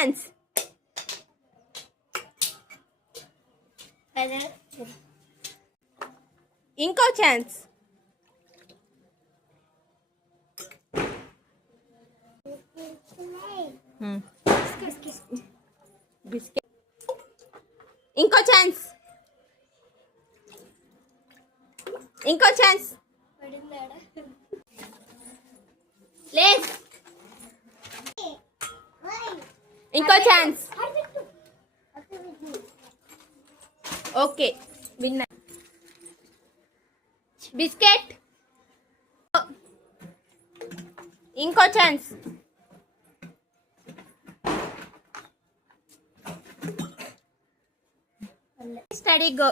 ఛాన్స్. ఇంకో chance. Biscuit. ఇంకో ఛాన్స్. ఇంకో ఛాన్స్. లేస్. ఇంకో ఛాన్స్. Okay, winner. బిస్కెట్. ఇంకో chance. Study go.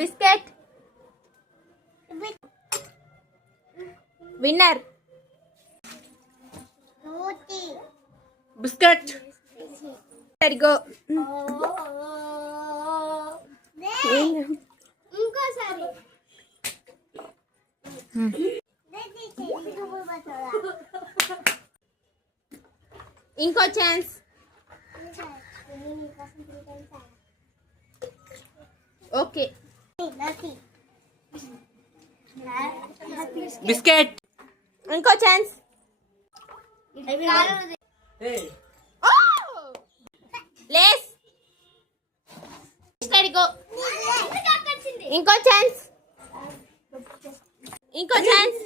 Biscuit. Winner. Biscuit. Study go. ఇంకోసారి ఇంకో ఛాన్స్. ఓకే. బిస్కెట్. ఇంకో ఛాన్స్. లేస్. Study go. ఇంకో ఛాన్స్. ఇంకో ఛాన్స్.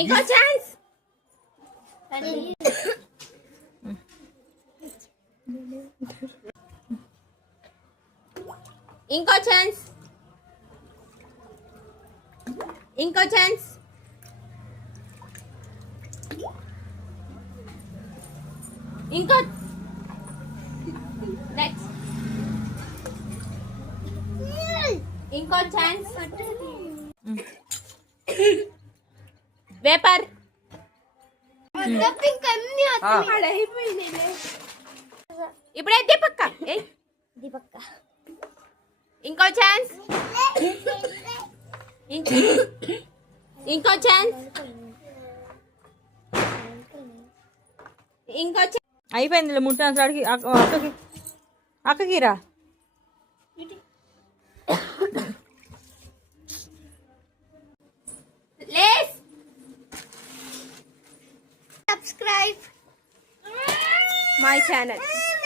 ఇంకో ఛాన్స్. ఇంకో ఛాన్స్. ఇంకో ఛాన్స్. ఇంకో నెక్స్ట్. ఇంకో ఛాన్స్. పేపర్. ఇప్పుడే దీపక్క. దీపక్క. ఇంకో ఛాన్స్. ఇంకో ఛాన్స్. ఇంకో అయిపోయింది. ముట్టాను అడిగి అక్కకి అక్కకి రా. లేస్. Subscribe my channel.